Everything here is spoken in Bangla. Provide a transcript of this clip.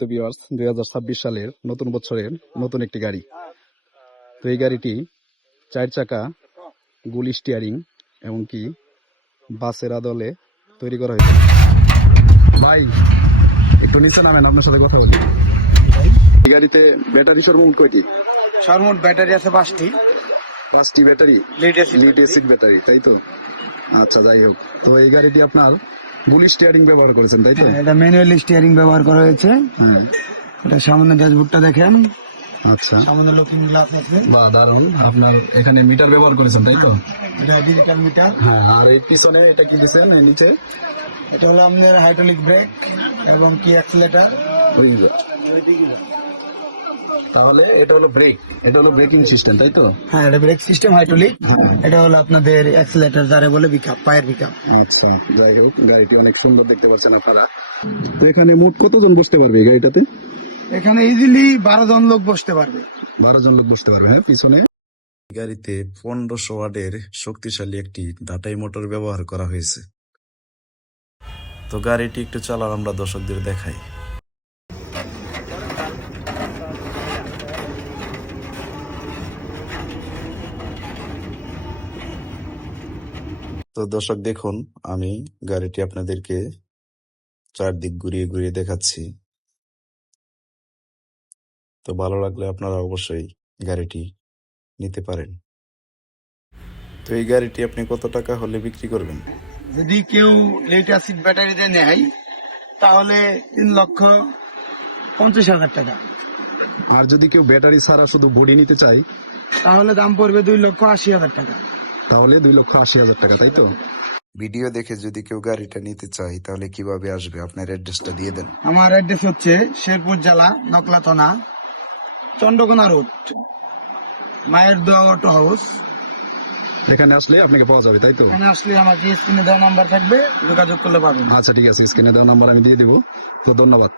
তো ভিউয়ার্স 2026 সালের নতুন বছরের নতুন একটি গাড়ি। তো এই গাড়িটি 4 চাকা, গুলি স্টিয়ারিং এমনকি বাসের আদলে তৈরি করা হয়েছে। ভাই একটু নিচে নামেন, আপনার সাথে কথা বলি। এই গাড়িতে ব্যাটারি সরবরাহ কয়টি? সর্বমোট ব্যাটারি আছে 5টি ব্যাটারি, লিড অ্যাসিড ব্যাটারি, তাই তো? আচ্ছা, যাই হোক, তো এই গাড়িটি আপনার গুলি স্টিয়ারিং ব্যবহার করেছেন, তাই তো? এটা ম্যানুয়ালি স্টিয়ারিং ব্যবহার করা হয়েছে। হ্যাঁ, এটা সামনে ড্যাশবোর্ডটা দেখেন, আচ্ছা, সামনে লুকিং গ্লাস আছে, বাহ দারুণ। আপনার এখানে মিটার ব্যবহার করেছেন, তাই তো? এটা ডিজিটাল মিটার। হ্যাঁ, আর এই পিছনে এটা কি দিয়েছেন এই নিচে? এটা হলো আপনার হাইড্রোলিক ব্রেক এবং কি অ্যাক্সিলারেটর। ওই যে। তাহলে এটা হলো ব্রেক, এটা হলো ব্রেকিং সিস্টেম, তাই তো? হ্যাঁ, এটা ব্রেক সিস্টেম হাইড্রোলিক। হ্যাঁ। এটা হলো আপনাদের অ্যাক্সিলারেটর, যারা বলে পিকআপ, পায়ের পিকআপ। আচ্ছা, যাই হোক, গাড়িটি অনেক সুন্দর দেখতে পাচ্ছেন আপনারা। তো এখানে মোট কতজন বসতে পারবে এই গাড়িটাতে? এখানে ইজিলি 12 জন লোক বসতে পারবে। 12 জন লোক বসতে পারবে। হ্যাঁ, পিছনে গাড়িতে 1500 ওয়াটের শক্তিশালী একটি ডাটাই মোটর ব্যবহার করা হয়েছে। তো গাড়িটি একটু চালান, আমরা দর্শকদের দেখাই। তো দর্শক দেখুন, আমি গাড়িটি আপনাদেরকে চারদিক ঘুরিয়ে ঘুরিয়ে দেখাচ্ছি। তো ভালো লাগলে আপনারা অবশ্যই গাড়িটি নিতে পারেন। তো এই গাড়িটি আপনি কত টাকা হলে বিক্রি করবেন? যদি কেউ লিড অ্যাসিড ব্যাটারিতে নেয় তাহলে 3,50,000 টাকা। আর যদি কেউ ব্যাটারি ছাড়া শুধু বডি নিতে চায় তাহলে দাম পড়বে 2,80,000 টাকা। তাহলে 2,80,000 টাকা, তাই তো? ভিডিও দেখে যদি কেউ গাড়িটা নিতে চায় তাহলে কিভাবে আসবে? আপনার অ্যাড্রেসটা দিয়ে দেন। আমার অ্যাড্রেস হচ্ছে শেরপুর জেলা, নকলাতনা, চন্দ্রকোনা রোড, মায়ের দোয়া অটো হাউস। এখানে আসলে আপনাকে পাওয়া যাবে, তাই তো? এখানে আসলে আমাকে স্ক্রিনে দেওয়া নাম্বার থাকবে, যোগাযোগ করলে পাবেন। আচ্ছা, ঠিক আছে, স্ক্রিনে দেওয়া নাম্বার আমি দিয়ে দেবো। তো ধন্যবাদ।